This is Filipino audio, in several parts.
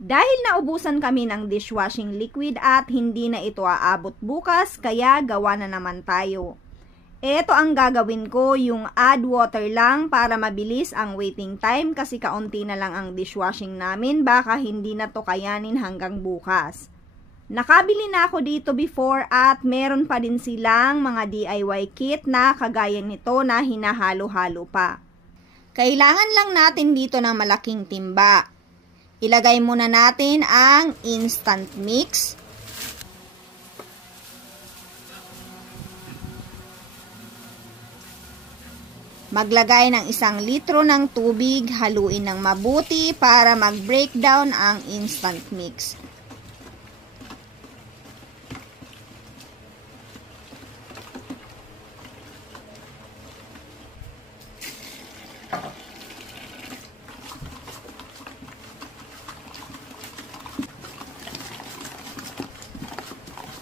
Dahil naubusan kami ng dishwashing liquid at hindi na ito aabot bukas, kaya gawa na naman tayo. Ito ang gagawin ko, yung add water lang para mabilis ang waiting time kasi kaunti na lang ang dishwashing namin, baka hindi na to kayanin hanggang bukas. Nakabili na ako dito before at meron pa din silang mga DIY kit na kagaya nito na hinahalo-halo pa. Kailangan lang natin dito ng malaking timba. Ilagay muna natin ang instant mix. Maglagay ng 1 litro ng tubig, haluin ng mabuti para mag-breakdown ang instant mix.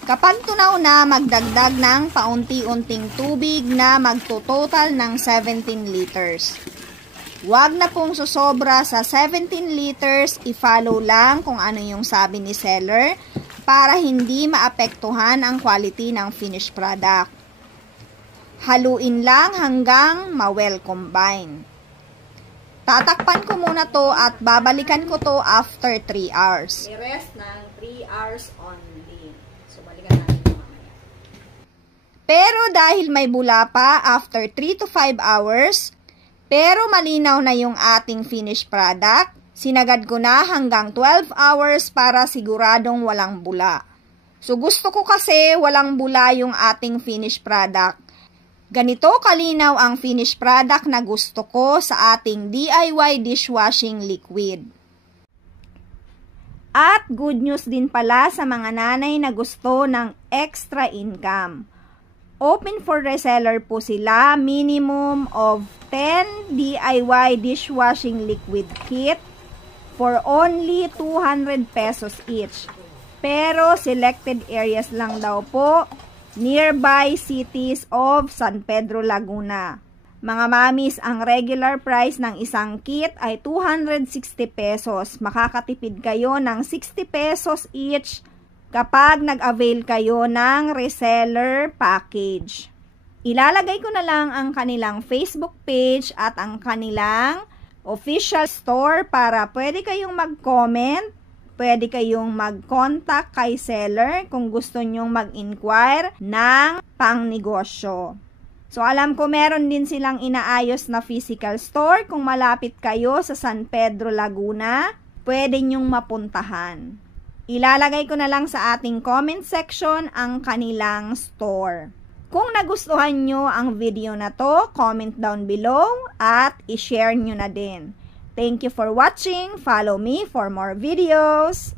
Kapag tunaw na, magdagdag ng paunti-unting tubig na magtototal ng 17 liters. Huwag na pong susobra sa 17 liters, i-follow lang kung ano yung sabi ni seller para hindi maapektuhan ang quality ng finished product. Haluin lang hanggang ma-well combine. Tatakpan ko muna to at babalikan ko to after 3 hours. I-rest ng 3 hours only. So, balikan natin ito mamaya. Pero dahil may bula pa after 3 to 5 hours, pero malinaw na yung ating finished product, sinagad ko na hanggang 12 hours para siguradong walang bula. So, gusto ko kasi walang bula yung ating finished product. Ganito kalinaw ang finished product na gusto ko sa ating DIY dishwashing liquid. At good news din pala sa mga nanay na gusto ng extra income. Open for reseller po sila, minimum of 10 DIY dishwashing liquid kit for only 200 pesos each. Pero selected areas lang daw po, nearby cities of San Pedro, Laguna. Mga mamis, ang regular price ng isang kit ay 260 pesos. Makakatipid kayo ng 60 pesos each kapag nag-avail kayo ng reseller package. Ilalagay ko na lang ang kanilang Facebook page at ang kanilang official store para pwede kayong mag-comment. Pwede kayong mag-contact kay seller kung gusto nyong mag-inquire ng pangnegosyo. So, alam ko meron din silang inaayos na physical store. Kung malapit kayo sa San Pedro, Laguna, pwede nyong mapuntahan. Ilalagay ko na lang sa ating comment section ang kanilang store. Kung nagustuhan nyo ang video na to, comment down below at i-share nyo na din. Thank you for watching. Follow me for more videos.